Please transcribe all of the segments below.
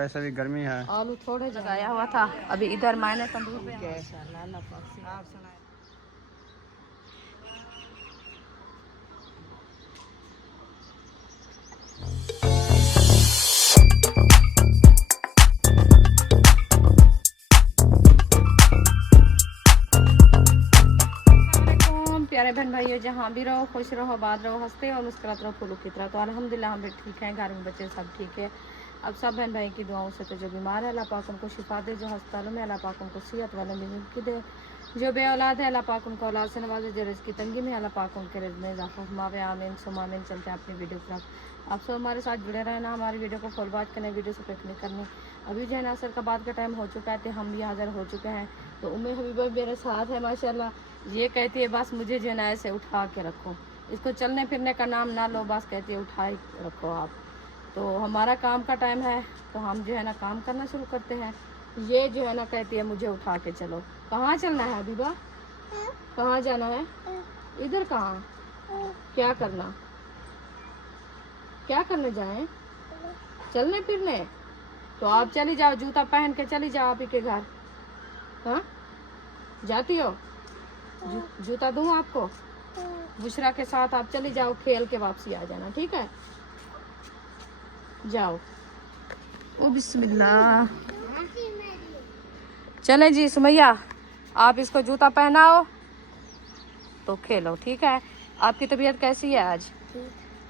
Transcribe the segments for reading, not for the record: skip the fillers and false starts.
वैसे भी गर्मी है। आलू थोड़े जगाया हुआ था, अभी इधर मैंने तंदूर पे प्यारे बहन भाइयों, जहाँ भी रहो खुश रहो, आबाद रहो, हंसते और मुस्कुराते रहो फूलों की तरह। तो अल्हम्दुलिल्लाह हम भी ठीक हैं, घर में बच्चे सब ठीक है। अब सब बहन भाई की दुआओं से तो जो बीमार है अल्लाह पाक उनको शिफा दे, जो अस्पतालों में अल्लाह पाक उनको सेहत वाले ज़िंदगी दे, जो बे औलाद है अल्लाह पाक उनको औलाद से नवाजे, जो रिज़्क़ की तंगी में अल्लाह पाक उनके रिज़्क़ में इज़ाफ़ा फरमावे। आमीन सुम्मा आमीन। चलते हैं अपनी वीडियो की तरफ। आप सब हमारे साथ जुड़े रहना, हमारी वीडियो को फॉल वॉच करने, वीडियो से क्लिक नहीं करनी। अभी जो है ना असर का बाद का टाइम हो चुका है, तो हम भी हाज़िर हो चुके हैं। तो उम्मे हबीबा मेरे साथ है माशाल्लाह। ये कहती है बस मुझे जो है ना ऐसे उठा के रखो, इसको चलने फिरने का नाम ना लो, बस कहती है उठा ही रखो आप। तो हमारा काम का टाइम है, तो हम जो है ना काम करना शुरू करते हैं। ये जो है ना कहती है मुझे उठा के चलो। कहाँ चलना है हबीबा? कहाँ जाना है? इधर कहाँ? क्या करना? क्या करने जाएं? चलने फिरने? तो आप चली जाओ, जूता पहन के चली जाओ आप ही के घर। हाँ जाती हो? जूता दूँ आपको? बुशरा के साथ आप चली जाओ, खेल के वापसी आ जाना, ठीक है? जाओ। ओ बिस्मिल्लाह। चले जी सुमैया, आप इसको जूता पहनाओ तो खेलो, ठीक है? आपकी तबीयत कैसी है आज?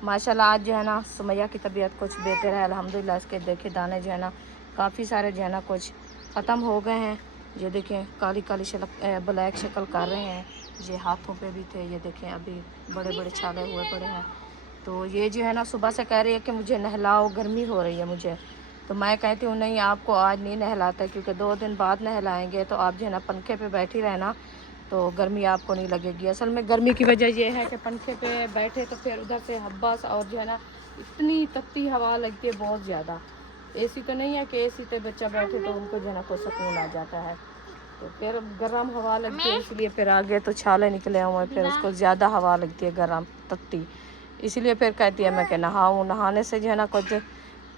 माशाल्लाह आज जो है ना सुमैया की तबीयत कुछ बेहतर है अल्हम्दुलिल्लाह। इसके देखे दाने जो है ना काफ़ी सारे जो है ना कुछ ख़त्म हो गए हैं। ये देखें काली काली ब्लैक शक्ल कर रहे हैं, ये हाथों पे भी थे, ये देखें अभी बड़े बड़े छाले हुए पड़े हैं। तो ये जो है ना सुबह से कह रही है कि मुझे नहलाओ, गर्मी हो रही है मुझे। तो मैं कहती हूँ नहीं, आपको आज नहीं नहलाता, क्योंकि 2 दिन बाद नहलाएंगे तो आप जो है ना पंखे पे बैठी रहना, तो गर्मी आपको नहीं लगेगी। असल में गर्मी की वजह यह है कि पंखे पे बैठे तो फिर उधर से हब्बास और जो है ना इतनी तपती हवा लगती है बहुत ज़्यादा। एसी तो नहीं है कि एसी पे बच्चा बैठे तो उनको जो है ना कोई सुकून आ जाता है, तो फिर गर्म हवा लगती है, इसलिए फिर आगे तो छाले निकले हुए, फिर उसको ज़्यादा हवा लगती है गर्म तपती, इसलिए फिर कहती है मैं कि नहाऊँ। नहाने से जो है ना कुछ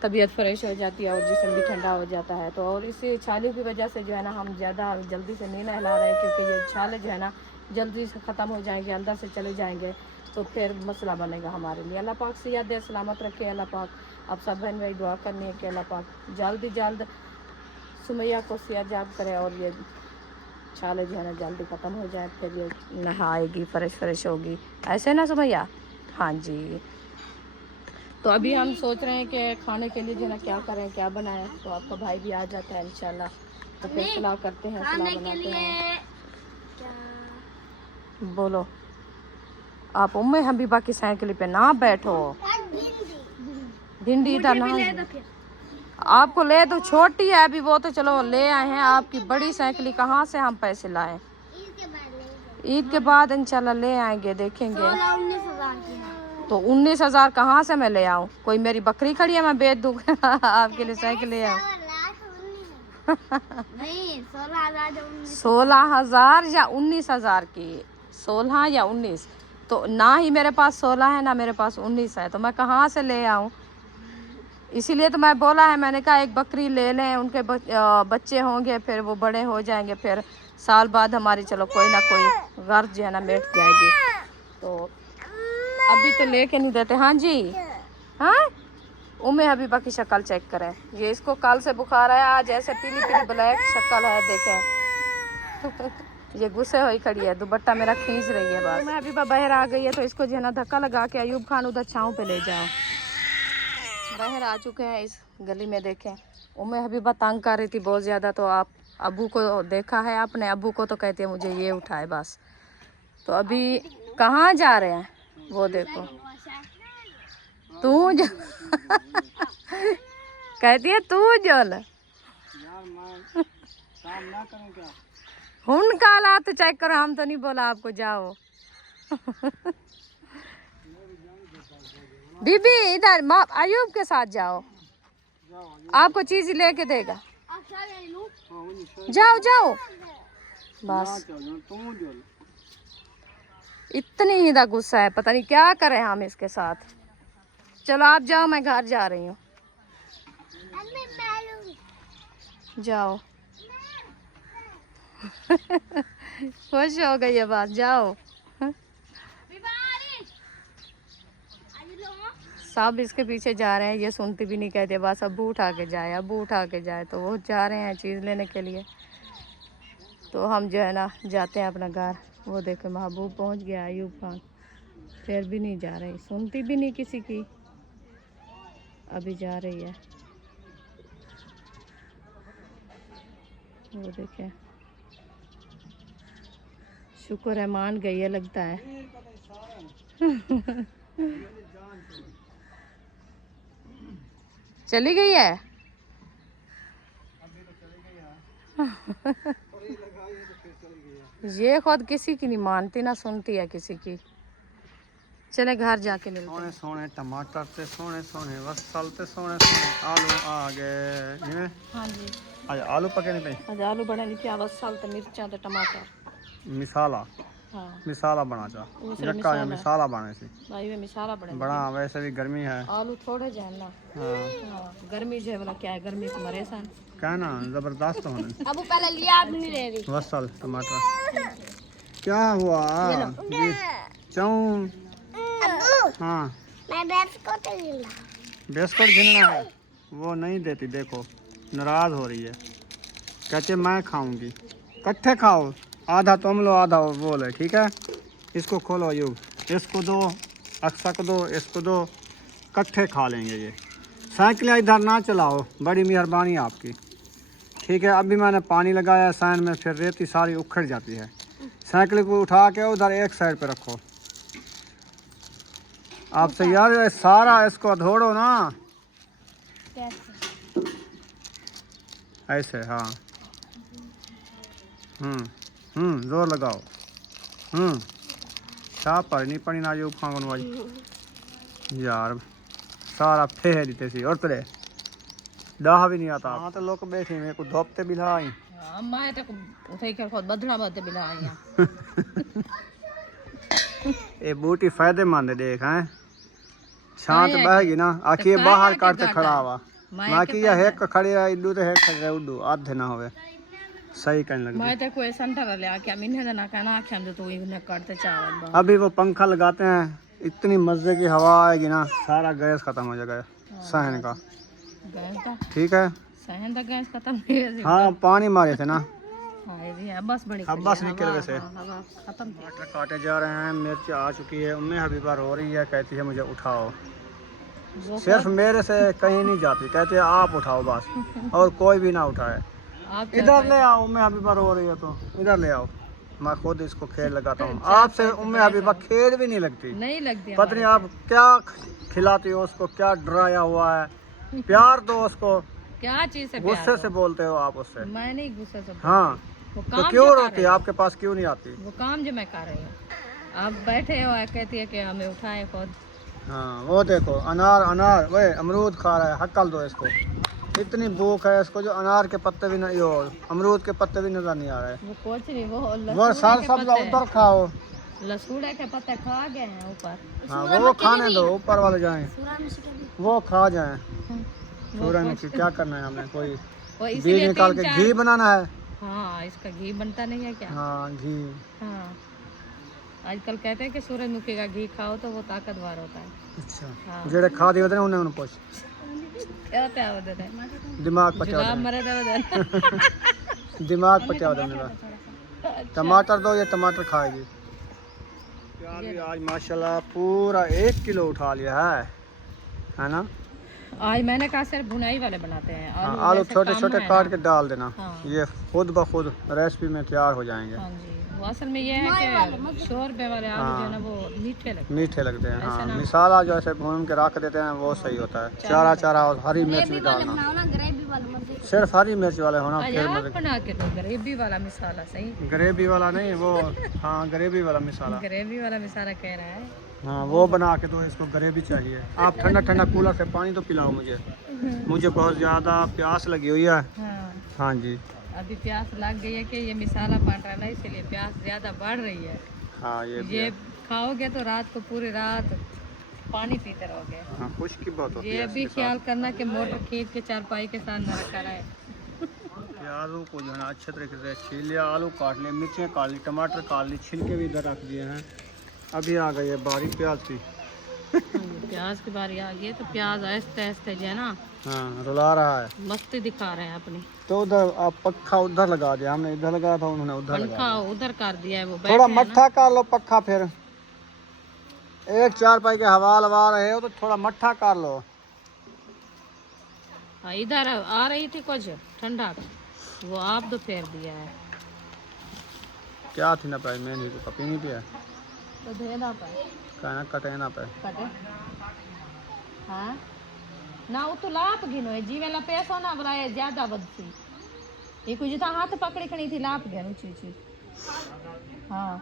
तबीयत फ्रेश हो जाती है और जिस्म भी ठंडा हो जाता है। तो और इसी छाले की वजह से जो है ना हम ज़्यादा जल्दी से नहीं नहला रहे, क्योंकि ये छाले जो है ना जल्दी से ख़त्म हो जाएंगे, अंदर से चले जाएंगे, तो फिर मसला बनेगा हमारे लिए। अल्लाह पाक सेहत दे, सलामत रखे अल्लाह पाक। आप सब बहन भाई दुआ करनी है कि अल्लाह पाक जल्द जल्द सुमैया को सेहत याब करे और ये छाले जो है ना जल्दी ख़त्म हो जाए, फिर ये नहाएगी, फ्रेश होगी, ऐसे ना सुमैया? हाँ जी। तो अभी हम सोच रहे हैं कि खाने के लिए जो है ना क्या करें, क्या बनाएं। तो आपका भाई भी आ जाता है इंशाल्लाह, तो फिर सलाह करते हैं, सलाह बनाते हैं। बोलो। आप उम्मे हबीबा की साइकिल पे ना बैठो, भिंडी इधर ना आपको ले दो, छोटी है अभी वो, तो चलो ले आए हैं। आपकी बड़ी साइकिल कहाँ से हम पैसे लाएं? ईद के बाद इंशाल्लाह ले आएंगे, देखेंगे। तो 19,000 कहाँ से मैं ले आऊँ? कोई मेरी बकरी खड़ी है मैं बेच दूँ आपके लिए साइकिल ले आऊँ? 16,000 या 19,000 की? 16 या 19? तो ना ही मेरे पास 16 है ना मेरे पास 19 है, तो मैं कहाँ से ले आऊँ? इसीलिए तो मैं बोला है, मैंने कहा एक बकरी ले लें, उनके बच्चे होंगे, फिर वो बड़े हो जाएंगे, फिर साल बाद हमारी चलो कोई ना कोई गर्ज जो है ना मिट जाएगी। तो अभी तो लेके नहीं देते। हाँ जी। हाँ उम्मे हबीबा की शक्ल चेक करें, ये इसको कल से बुखार है, आज ऐसे पीली पीली ब्लैक शक्ल है, देखें ये गुस्से हुई खड़ी है, दुपट्टा मेरा खींच रही है बस। उम्मे हबीबा बाहर आ गई है, तो इसको जो है ना धक्का लगा के अयूब खान उधर छाँव पे ले जाओ। बाहर आ चुके हैं इस गली में, देखें उम्मे हबीबा तंग कर रही थी बहुत ज़्यादा, तो आप अबू को देखा है, अपने अबू को, तो कहते हैं मुझे ये उठाए बस। तो अभी कहाँ जा रहे हैं वो देखो, तू कहती है तू जल उनका हालात चेक करो, हम तो नहीं बोला आपको जाओ बीबी इधर अयूब के साथ जाओ, आपको चीज लेके देगा, जाओ जाओ बस। इतनी ही गुस्सा है, पता नहीं क्या करें हम इसके साथ। चलो आप जाओ, मैं घर जा रही हूँ। जाओ। खुश हो गई है बात, जाओ। सब इसके पीछे जा रहे हैं, ये सुनती भी नहीं, कहते बस अब्बू उठा के जाए, अब्बू उठा के जाए। तो वो जा रहे हैं चीज़ लेने के लिए। तो हम जो है ना जाते हैं अपना घर। वो देखो महबूब पहुंच गया, अयूब खान फिर भी नहीं जा रही, सुनती भी नहीं किसी की, अभी जा रही है। वो देखे, शुक्र है मान गई है लगता है। चली गई है। ये खुद किसी की नहीं मानती ना सुनती है किसी की। चले घर जाके मिलते हैं। सोने सोने टमाटर ते सोने सोने वसल ते सोने सोने आलू आ गए। हाँ जी, आज आलू पके नहीं पे, आज आलू बने नहीं पिया, वसल ते मिर्चा ते टमाटर। मिसाला हाँ मिसाला बना चा दूसरा जक्का या मिसाला बने सी भाई में मिसाला बने। बड़ा, वैसे भी गर्मी है। आलू थोड़े जाए ना। हाँ हाँ गर्मी जो है वाला क्या है, गर्मी से मरे सन। कहना जबरदस्त होने। अब पहले लिया आप नहीं ले रही। वसल टमाटर क्या हुआ जी? चौं हाँ मैं बिस्कुट बिस्कुट गिनना है, वो नहीं देती, देखो नाराज हो रही है, कहते मैं खाऊंगी। इकट्ठे खाओ, आधा तुम लो आधा वो ले, ठीक है। इसको खोलो अयूब, इसको दो, अक्सा को दो, इसको दो, इकट्ठे खा लेंगे ये। साइकिल इधर ना चलाओ, बड़ी मेहरबानी आपकी, ठीक है। अभी मैंने पानी लगाया सैन में, फिर रेती सारी उखड़ जाती है। साइकिल को उठा के उधर एक साइड पे रखो। आपसे यार सारा इसको धोड़ो ना ऐसे, हाँ जोर लगाओ। छाप पर नहीं पड़ी ना, जो फांगन वाली यार सारा फेर देते सी और तेरे दाह भी नहीं आता। हाँ तो लोग बैठे मेरे को धोपते भी लाई। हां मैं तो उठे के खुद बदला बात बिला आया। ये बूटी फायदेमंद है, देख हैं शांत बहेगी ना, आखिर बाहर काटते खड़ा हुआ बाकी या हेक खड़ी है, इडू तो हेक खड़े उडू आधे ना होवे, सही कहने लगे। मैं तो कोई सेंटर ले आके मिन्ने ना कहना आखे हम तो इन्हें काटते चावल। अभी वो पंखा लगाते हैं, इतनी मजे की हवा आएगी ना, सारा गैस खत्म हो जाएगा सहन का। गैस का ठीक है, सहन का गैस खत्म है। हाँ पानी मारे थे ना। हां ये है बस बड़ी अब बस निकल वैसे हवा खत्म। टमाटर काटे जा रहे हैं, मिर्च आ चुकी है, उम्मे हबीबा रो रही है, कहती है मुझे उठाओ। सिर्फ मेरे से कहीं नहीं जाती, कहती है आप उठाओ बस, और कोई भी ना उठाए। इधर ले आओ, उम्मे हबीबा रो रही है तो इधर ले आओ, मैं खुद इसको खेल लगाता हूँ। आपसे उम्मे हबीबा खेल भी नहीं लगती, नहीं लगती। पता नहीं आप क्या खिलाती हो उसको, क्या डराया हुआ है। प्यार दो उसको, क्या चीज से गुस्से से बोलते हो आप उससे। मैं नहीं गुस्से से। हाँ तो क्यों रोती है, आपके पास क्यों नहीं आती? वो काम जो मैं कर रही हूँ, आप बैठे हो कहती है कि हमें उठाए खुद। हाँ वो देखो अनार, अनार वो अमरूद खा रहा है, हक्कल दो इसको, इतनी भूख है इसको, जो अनार के पत्ते भी नहीं, अमरूद के पत्ते भी नजर नहीं आ रहे। वो कुछ नहीं, वो साल सब उधर खाओ, लसूड़े के पत्ते खा गए हैं ऊपर। हाँ वो खाने दो, ऊपर वाले जाएं वो खा जाएं। सूरज में क्या करना है हमें, कोई बीज निकाल के घी बनाना है। हाँ इसका घी बनता नहीं है क्या? हाँ घी। हाँ आजकल कहते हैं कि सूरजमुखी का घी खाओ तो वो ताकतवर होता है। अच्छा हाँ। जेड़े खा दिए होते हैं उन्हें पूछ क्या होता है वो दिमाग पचा मरे दिमाग पचा दे मेरा। टमाटर दो, ये टमाटर खाएगी। प्याज भी आज माशाल्लाह पूरा 1 किलो उठा लिया है ना। आज मैंने कहा सिर्फ भुनाई वाले बनाते हैं, आलू छोटे छोटे काट के डाल देना। हाँ। ये खुद ब खुद रेसिपी में तैयार हो जाएंगे। हाँ जी वो असल में ये है कि 100 रुपए वाले आलू जो है ना वो मीठे लगते हैं। हाँ मिसाला जो ऐसे भून के रख देते हैं वो सही होता है। चारा चारा और हरी मिर्च भी डालना, सिर्फ हरी मिर्च वाले होना। फिर बना के दो ग्रेवी वाला मिसाला, सही ग्रेवी वाला नहीं वो, हाँ ग्रेवी वाला मिसाला, ग्रेवी वाला मिसाला कह रहा है। हाँ वो बना के दो, इसको ग्रेवी चाहिए। आप ठंडा ठंडा कूलर से पानी तो पिलाओ मुझे, मुझे बहुत ज़्यादा प्यास लगी हुई है। हाँ जी अभी प्यास लग गई है कि ये मिसाला बन रहा है ना, इसलिए प्यास ज़्यादा बढ़ रही है। हाँ ये खाओगे तो रात को पूरी रात पानी पीते रहोगे। हाँ खुश्की बहुत होती है। ये भी ख्याल करना कि मोटर खींच के चारपाई के साथ न रखा रहे। प्याजों को जो है ना अच्छे तरीके से छील लिया, आलू काट लिए, मिर्चें काट ली, टमाटर काट ली, छिलके भी इधर रख दिए हैं। अभी आ गई है बारीक प्याज की। प्याज की बारी आ गई है तो प्याज आहिस्ते आहिस्ते जो है ना हाँ रुला रहा है। मस्ती दिखा रहे हैं अपनी। तो उधर आप पक्का उधर लगा दिया, हमने इधर लगाया था, उन्होंने उधर लगा पंखा दिया। उधर कर दिया है, वो थोड़ा बैठे हैं ना। मट्ठा कर लो पक्का, फिर एक चार पाई के हवा लवा रहे हो तो थोड़ा मट्ठा कर लो। हाँ, इधर आ रही थी कुछ ठंडा, वो आप तो फेर दिया है। क्या थी ना पाई, मैं नहीं तो कभी नहीं पिया तो देना पाए कहना कटे ना पाए। कटे हाँ ना, वो तो लाप गिनो है जी वाला पैसा ना बुलाए ज्यादा बदसी। ये कुछ था हाथ पकड़ी खड़ी थी, लाप गया ऊंची ऊंची। हाँ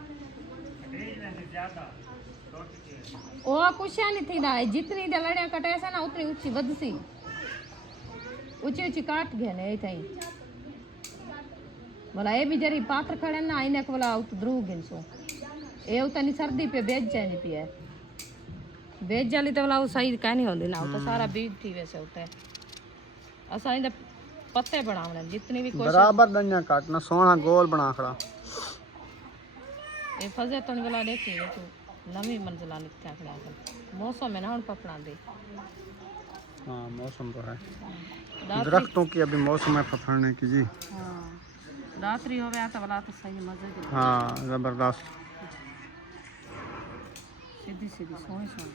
वो कुछ नहीं थी ना, जितनी लड़ियां कटे से ना उतनी ऊंची बदसी, ऊंची ऊंची काट गया ने थी। बोला ये भी जरी पात्र खड़े ना इन्हें को बोला उत ध्रुव गिनसो ये उतनी सर्दी पे बेच जानी पिया बेच जाली तो बोला वो सही कहनी होती ना, वो तो सारा बीज थी वैसे होता है। असा इधर पत्ते बनावने जितनी भी कोशिश बराबर धनिया काटना, सोना गोल बना खड़ा। ये फजे तो नहीं बोला देखी ये तो नवी मंजिला निकता खड़ा कर मौसम में ना उन पकड़ा दे। हाँ मौसम तो है, रात्रि दरख्तों की अभी मौसम है फफड़ने की जी। हाँ रात्रि हो गया तो बोला तो सही मजे की हाँ जबरदस्त। सीधी सीधी सोई सोई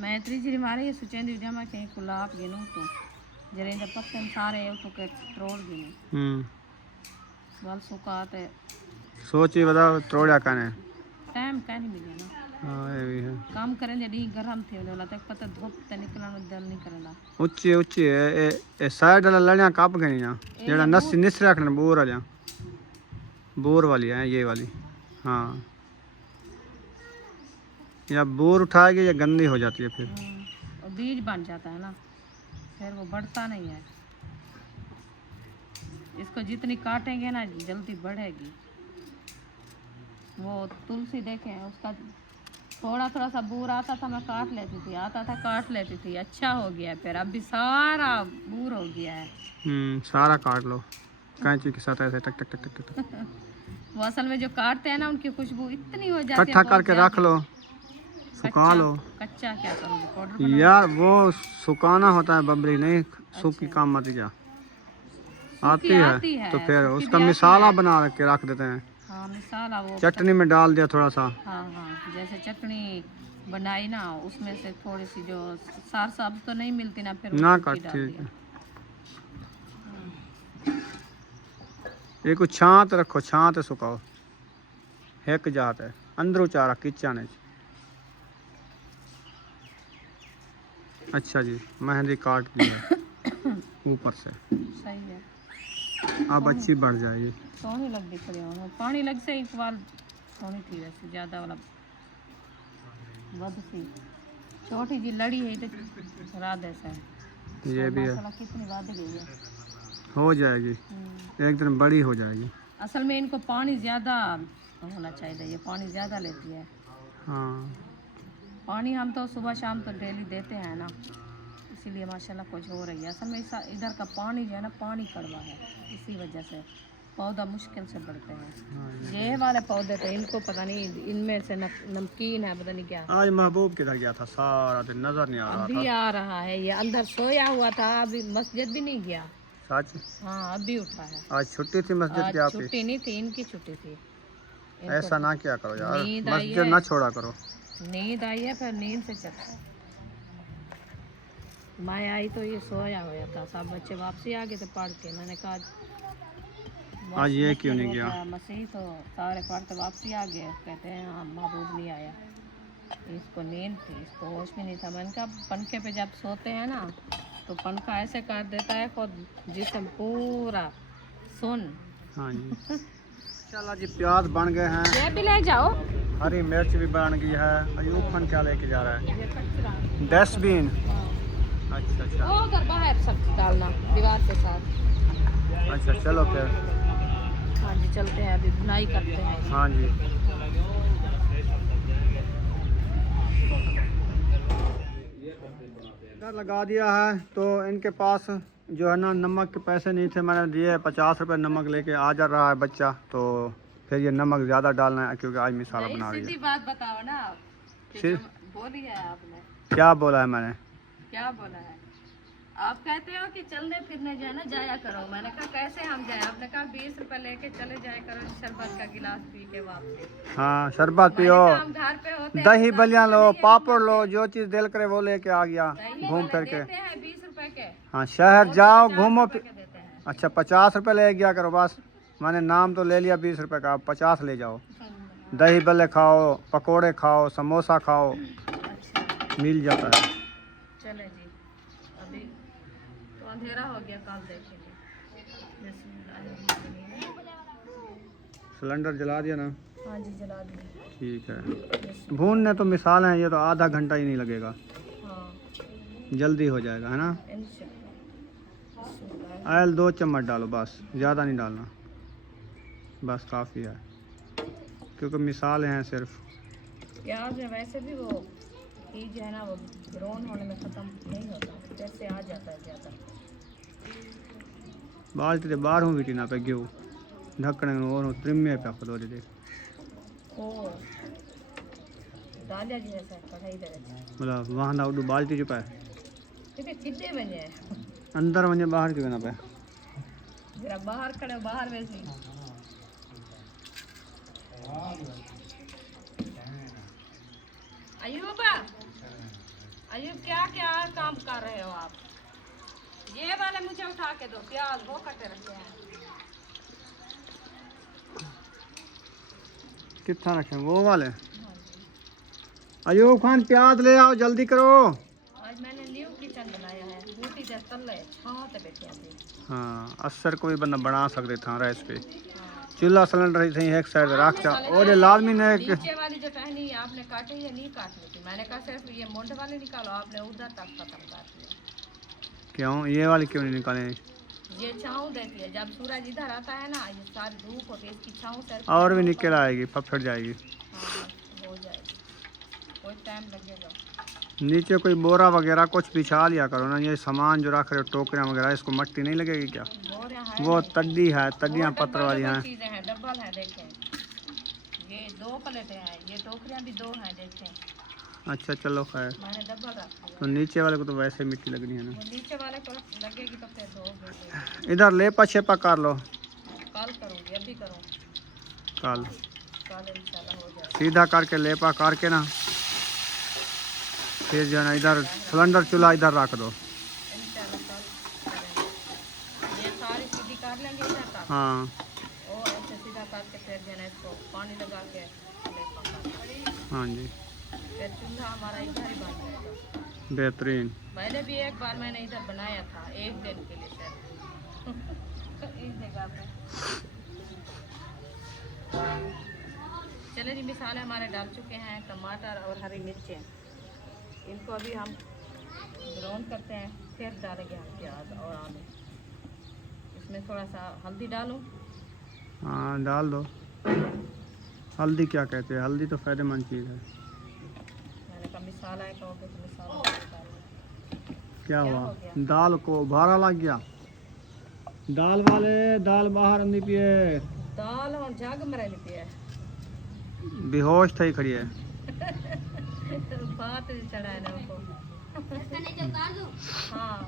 मैं इतनी जी मारी ये सुचेंदी जमा कहीं गुलाब गिनू तो जरे इंदा पत्ते सारे तो के त्रोड़ गिने बल सुकाते सोची बताओ तोड़ा कहने टाइम कह नहीं मिले ना। हाँ ये भी है। काम करें जड़ी गरम थे बोला तक पता धूप ते निकलना दिल नहीं करना। उच्ची उच्ची है ए साइड वाला लड़ियां कप गई ना, जेड़ा नस निस रखने बोर वाली, बोर वाली है ये वाली। हाँ या बोर उठाएगी या गंदी हो जाती है फिर। और बीज बन जाता है ना, फिर वो बढ़ता नहीं है। इसको जितनी काटेंगे ना जल्दी बढ़ेगी। वो तुलसी देखें उसका थोड़ा थोड़ा सा बूर आता था, मैं काट लेती थी, आता था काट लेती थी, अच्छा हो गया। फिर अभी सारा बूर हो गया है। सारा काट लो कैंची के साथ ऐसे टक टक टक टक टक। वो असल में जो काटते हैं ना उनकी खुशबू इतनी हो जाती है, इकट्ठा करके रख लो, सुखा लो। कच्चा क्या करूँगी पाउडर यार वो सुखाना होता है बबरी, नहीं सूखी काम मत जा आती है तो फिर उसका मिसाला बना के रख देते हैं। हाँ मिसाला वो चटनी में डाल दिया थोड़ा सा। हाँ हाँ जैसे चटनी बनाई ना उसमें से थोड़ी सी जो सार सब तो नहीं मिलती ना, फिर ना काट ठीक है। ये कुछ छांत रखो, छांत सुखाओ, हेक जात है अंदर उचारा किचा ने। अच्छा जी मेहंदी काट दी है ऊपर से, सही है। अब अच्छी बढ़ जाएगी। सोनी लग दिख रही हूँ, पानी लग से एक बार सोनी थी वैसे ज़्यादा वाला वध सी छोटी जी लड़ी है तो रात ऐसा है। ये भी है, कितनी वाद गई है, हो जाएगी एक दिन बड़ी हो जाएगी। असल में इनको पानी ज़्यादा होना चाहिए, ये पानी ज़्यादा लेती है। हाँ पानी हम तो सुबह शाम तो डेली देते हैं ना, इसीलिए माशाल्लाह कुछ हो रही है। असल में इधर का पानी जो है ना पानी कड़वा है, इसी वजह से पौधा मुश्किल से बढ़ते हैं। ये वाले पौधे तो इनको पता नहीं इनमें से नमकीन है पता नहीं क्या। आज महबूब किधर गया था, सारा दिन नजर नहीं आ रहा अभी था। आ रहा है, ये अंदर सोया हुआ था, अभी मस्जिद भी नहीं गया। सच? हाँ अभी उठा है। आज छुट्टी थी मस्जिद की आज आपकी? छुट्टी नहीं थी, इनकी छुट्टी थी। ऐसा ना क्या करो यार, नींद आई मस्जिद है। ना छोड़ा करो। नींद आई है, फिर नींद से चलता है। मैं आई तो ये सोया हुआ था, सब बच्चे वापसी आ गए थे पढ़ के। मैंने कहा आज ये क्यों नहीं गया? मसीह तो सारे पढ़ते वापसी आ गए, कहते हैं हाँ महबूब नहीं आया। इसको नींद थी, इसको होश भी नहीं था। मैंने कहा पंखे पे जब सोते हैं ना तो पंखा ऐसे कर देता है खुद जिसम पूरा सुन। हाँ जी चलो जी प्याज बन गए हैं, ये भी ले जाओ। हरी मिर्च भी बन गई है। अयूब खान क्या लेके जा रहा है? डस्टबिन। अच्छा अच्छा वो अगर बाहर सब डालना दीवार के साथ। अच्छा चलो फिर। हाँ जी चलते हैं, अभी बुनाई करते हैं। हाँ जी लगा दिया है तो इनके पास जो है ना नमक के पैसे नहीं थे, मैंने दिए 50 रुपये नमक लेके आ जा रहा है बच्चा, तो फिर ये नमक ज़्यादा डालना है क्योंकि आज मिसाला बना रही है। सीधी बात बताओ ना आप, कि जो बोली है आपने, क्या बोला है मैंने? क्या बोला है? आप कहते हो कि चलने फिरने जो है ना जाया करो, मैंने कहा कैसे हम जाए? आपने कहा 20 रुपए लेके चले जाया करो, शरबत का गिलास पी के वापस। हाँ शरबत पियो, हम घर पे होते दही बलिया लो, पापड़ लो, जो चीज़ दिल करे वो लेके आ गया घूम फिर के। 20 रुपए के हाँ शहर जाओ घूमो देते हैं। अच्छा 50 रुपये ले गया करो बस, मैंने नाम तो ले लिया 20 रुपये का, 50 ले जाओ। दही बल्ले खाओ, पकोड़े खाओ, समोसा खाओ, अच्छा मिल जाता है। चले जी, अभी तो अंधेरा हो गया, कल देखेंगे। सिलेंडर जला दिया ना? हाँ जी जला दिया। ठीक है। भूनने तो मिसाल हैं, ये तो आधा घंटा ही नहीं लगेगा, हाँ जल्दी हो जाएगा है ना। इंशाल्लाह। ऑयल 2 चम्मच डालो बस, ज़्यादा नहीं डालना, बस काफ़ी है क्योंकि मिसाल हैं सिर्फ। प्याज है वैसे भी वो चीज है ना, वो ब्राउन होने में ख़त्म नहीं होता, जैसे आ जाता है ज़्यादा। बाल्टी बाहर हूँ बीटी ना पे गेहूँ ढक्कन और त्रिमे पे खुद दे ओ दालिया जी ऐसा कढ़ाई दे मतलब वहाँ ना उडू बाल्टी जो पे ठीक है, चिट्टे बने अंदर वञे बाहर क्यों ना पे जरा बाहर खड़े, बाहर वैसे अयूब, अयूब क्या क्या काम कर रहे हो आप? ये वाले मुझे उठा के दो, प्याज वो कटे रखे हैं। कितना रखे वो वाले? अयूब खान प्याज ले आओ, जल्दी करो। आज मैंने न्यू किचन बनाया है, बूटी दे तले छांव ते बैठे हैं। हाँ असर कोई बंदा बना सकते था रेस पे, चूल्हा सिलेंडर सही एक साइड रख जा। और ये लाजमी ने नीचे वाली जो टहनी आपने काटी या नहीं काटनी थी? मैंने कहा सिर्फ ये मुंड वाले निकालो, आपने उधर तक खत्म कर दिया। क्यों ये वाली क्यों नहीं निकाले? ये छाँव देती है, जब सूरज इधर आता है ना, ये सारी धूप होती है, इसकी छाँव सिर्फ और भी निकल आएगी, फट जाएगी। हाँ, हो जाएगी, कोई टाइम लगेगा। नीचे कोई बोरा वगैरह कुछ बिछा लिया करो ना, ये सामान जो रख रहे हो टोकरियाँ वगैरह, इसको मट्टी नहीं लगेगी क्या? वो तड्डी है, तड्डियाँ पत्थर वाली हैं। चीज़ें हैं, डब्बल है, देखें ये 2 प्लेटें हैं, ये टोकरियाँ भी 2 हैं, देखें। अच्छा चलो खैर, मैंने डब्बल रख दिया। तो नीचे वाले को तो वैसे मिट्टी लगनी है ना। वो नीचे वाले को लगेगी तो फिर दो इधर लेपा छेपा कर लो, कल करूँगी, अभी करूँ, कल कल इंशाल्लाह हो जाएगा। सीधा करके लेपा करके ना, फिर जो है ना इधर सिलेंडर चूल्हा इधर रख दो। इंशाल्लाह कल करेंगे। ये सारी सीधी कर लेंगे इधर तक, हाँ और ऐसे सीधा करके फिर जो है ना इसको पानी लगा के लेपा कर, हाँ जी फिर चूल्हा हमारा इधर ही बन जाएगा। बेहतरीन। पहले भी एक बार मैंने इधर बनाया था, एक दिन के लिए सिर्फ इस जगह पे। चले जी, मिसाले हमारे डाल चुके हैं, टमाटर और हरी मिर्चें, इनको अभी हम ब्राउन करते हैं, फिर डालेंगे हम प्याज और आलू। इसमें थोड़ा सा हल्दी डालूं? हाँ डाल दो। हल्दी क्या कहते हैं? हल्दी तो फ़ायदेमंद चीज़ है। मैंने कहा मिसाला है, कहोगे तो मिसाला डालूं। क्या हुआ? दाल को भारा लग गया? दाल वाले दाल बाहर नहीं पिए, दाल और जग में रह पिए बेहोश थी खड़ी है। बात चढ़ा है ना उनको। हाँ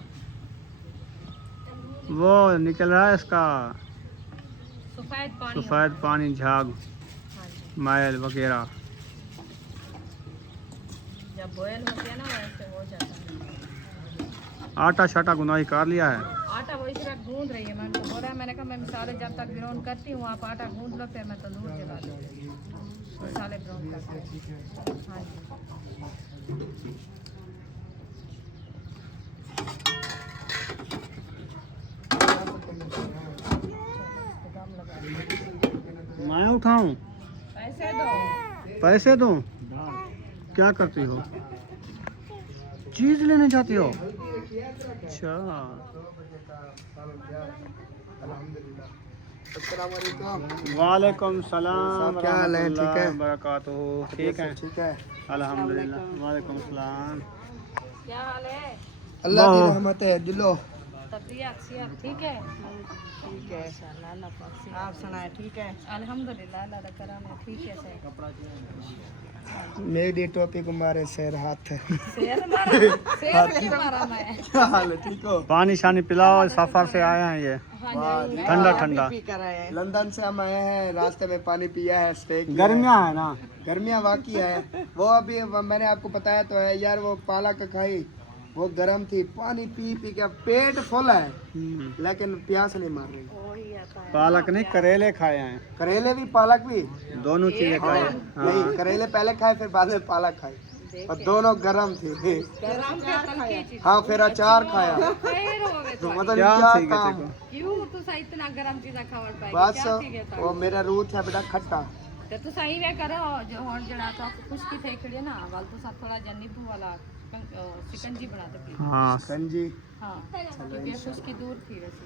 वो निकल रहा है इसका सफ़ेद पानी झाग हाँ जी, मैल वगैरह। जब बॉयल होती है ना वैसे हो जाता है। आटा शाटा गुनाही कर लिया है? आटा वो इसी वक्त गूंद रही है, मैंने तो बोला, मैंने कहा मैं मिसाले जब तक ग्राउंड करती हूँ आप आटा गूंद लो, फिर मैं तंदूर जला दूँगी, मिसाले ग्राउंड करते हैं। हाँ जी, मैं उठाऊं? पैसे दो। पैसे दूं? क्या करती हो? चीज लेने जाती हो? अच्छा वालेकुम सलाम, क्या हाल है? ठीक है, बरकातहू। ठीक है, ठीक है, अल्हम्दुलिल्लाह। वालेकुम सलाम। क्या हाल है? अल्लाह की रहमत है दिलो। तबीयत सेहत ठीक है? ठीक है, माशाल्लाह, अल्लाह पाक से आप सुनाए ठीक है? अल्हम्दुलिल्लाह, अल्लाह का करम है, ठीक है सही। मेरी टोपी को मारे शेर हाथ शेर मारा, शेर क्यों मारा मैं? क्या हाल है, ठीक हो? पानी शानी पिलाओ, सफर से आए हैं ये ठंडा ठंडा। लंदन से हम आए हैं, रास्ते में पानी पिया है, स्टे किया है। गर्मियाँ है ना, गर्मियाँ वाकई है। वो अभी मैंने आपको बताया तो है यार, वो पालक खाई, वो गर्म थी, पानी पी पी के पेट फुल है, लेकिन प्यास नहीं मार रही। पालक नहीं करेले खाए हैं, करेले भी पालक भी दोनों चीजें खाई हैं। नहीं, करेले पहले खाए फिर बाद में पालक खाई, और दोनों गर्म थे। हाँ, फिर अचार खाया, तो मतलब क्या क्या ठीक है काम। देखो। क्यों तू सही इतना गरम चीज़ा खावर पाएगी? बस क्या ठीक है वो मेरा रूट है बेटा खट्टा। तो तू सही वे करो जो होड़ जड़ा तो कुछ की थे खड़ी ना वाल तो सब थोड़ा नींबू वाला शिकंजी बना दे पी। हाँ कंजी हाँ, क्योंकि खुश की दूर थी वैसे।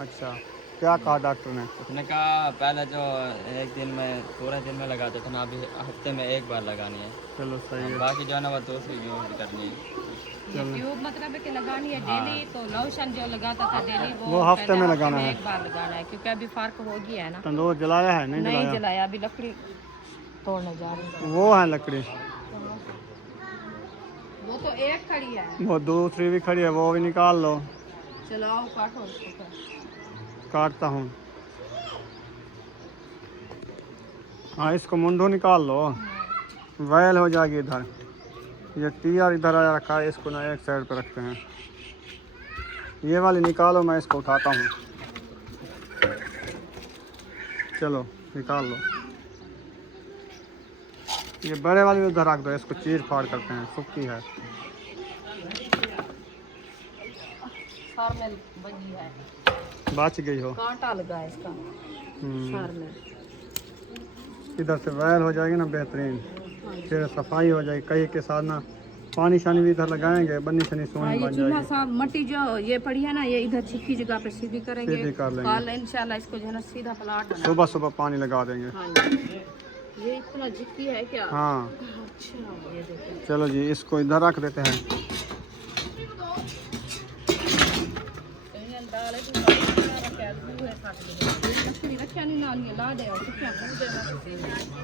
अच्छा, क्या कहा डॉक्टर ने? उसने कहा पहले जो एक दिन में पूरे दिन में लगाते थे ना, अभी हफ्ते में एक बार लगानी है, चलो सही है। बाकी जो है ना वो दूसरी यूज करनी है। ये ट्यूब मतलब है कि लगानी है डेली, तो लोशन जो लगाता था डेली वो हफ्ते पहले में लगाना है। एक बार लगाना है, क्योंकि अभी फर्क हो गया है ना। तंदूर जलाया है? नहीं नहीं जलाया। जलाया, अभी लकड़ी तोड़ने जा रही हूँ। वो है लकड़ी, वो तो एक खड़ी है। वो दूसरी भी खड़ी है, वो भी निकाल लो। चलाओ काटो उसको फिर। काटता हूँ। हाँ, इसको मुंडो निकाल लो, वैल हो जाएगी इधर। ये टीयर इधर आया रखा है, इसको ना एक साइड पे रखते हैं। ये वाली निकालो, मैं इसको उठाता हूँ। चलो निकाल लो। ये बड़े वाली उधर रख दो, इसको चीर फाड़ करते हैं, सूखी है। सर में बजी है, बच गई हो। कांटा लगा है इसका सर में। इधर से वैल हो जाएगी ना बेहतरीन, फिर सफाई हो जाएगी। कहीं के साथ ना पानी शानी भी इधर लगाएंगे, बन्नी शनी हाँ, सोनी ये बन चूल्हा जाएगी। साफ मट्टी जो ये पड़ी है ना, ये इधर चिक्की जगह पे सीधी करेंगे। सीधी कर लेंगे। कल इंशाल्लाह इसको जो है ना सीधा प्लाट बना। सुबह सुबह पानी लगा देंगे। हाँ जी। ये इतना चिक्की है क्या? हाँ, अच्छा, ये देखो। चलो जी, इसको इधर रख देते हैं।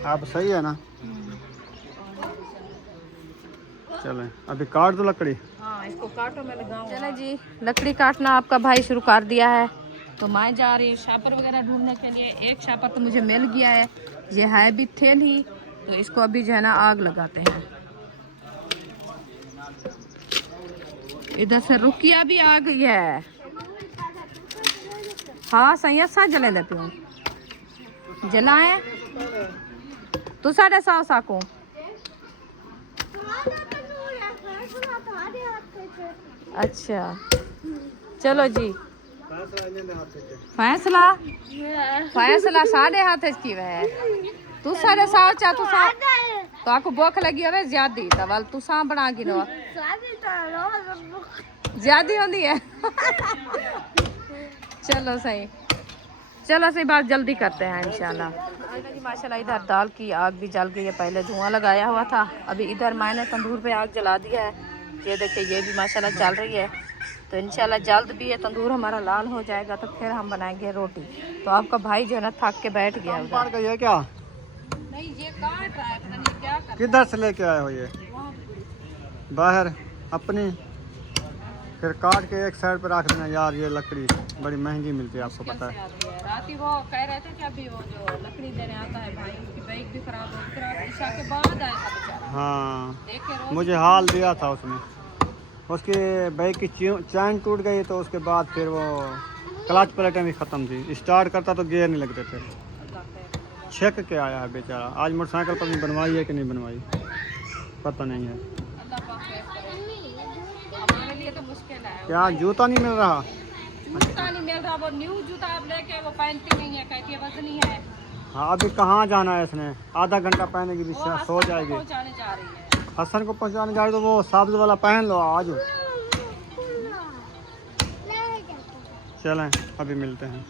अब सही है ना? चलें, अभी काट दो लकड़ी। हाँ, इसको काटो, मैं लगाऊं। चले जी, लकड़ी काटना आपका भाई शुरू कर दिया है, तो मैं जा रही हूँ शापर वगैरह ढूंढने के लिए। एक शापर तो मुझे मिल गया है, ये है भी थेल ही, तो इसको अभी जो है ना आग लगाते हैं। इधर से रुकिया भी आ गई है। हाँ सही सा जले दे पियो जलाए तू 7:30 साको। अच्छा चलो जी, फैसला फैसला 7:30 की वह तू 7:30 चा तू सा तो आपको भूख लगी होवे ज्यादा तवल तू सा बना गिनो ज्यादा होती है। चलो सही, चलो सही, बात जल्दी करते हैं इंशाल्लाह। जी माशाल्लाह इधर दाल की आग भी जल गई है, पहले धुआं लगाया हुआ था, अभी इधर मैंने तंदूर पे आग जला दिया है। ये देखिए ये भी माशाल्लाह चल रही है, तो इंशाल्लाह जल्द भी ये तंदूर हमारा लाल हो जाएगा तो फिर हम बनाएंगे रोटी। तो आपका भाई जो है ना थक के बैठ गया उधर। ये क्या नहीं ये काट रहा है, पता नहीं क्या कर किधर से लेके आए हो? ये बाहर अपनी, फिर काट के एक साइड पे रख देना। यार ये लकड़ी बड़ी महंगी मिलती है, आपको पता है। रात ही वो कह रहे थे कि अभी वो जो लकड़ी देने आता है भाई, उसकी बाइक भी खराब हो, फिर ईशा के बाद आया था बेचारा। हाँ, देख के मुझे हाल दिया था उसने। उसकी बाइक की चैन टूट गई, तो उसके बाद फिर वो क्लच प्लेटें भी ख़त्म थी, स्टार्ट करता तो गियर नहीं लगते थे। छेक के आया है बेचारा। आज मोटरसाइकिल पर नहीं बनवाई है कि नहीं बनवाई पता नहीं है। हमारे लिए तो मुश्किल है। क्या जूता नहीं मिल रहा? जूता नहीं मिल रहा, वो न्यू जूता आप लेके वो पहनती नहीं है, कहती है वजनी है। हाँ, अभी कहाँ जाना है इसने? आधा घंटा पहनेगी भी वो सो जाएगी। पहुंचाने जा रही है। हसन को पहुँचाने जा रही, तो वो सब्ज वाला पहन लो आज। चलें, अभी मिलते हैं।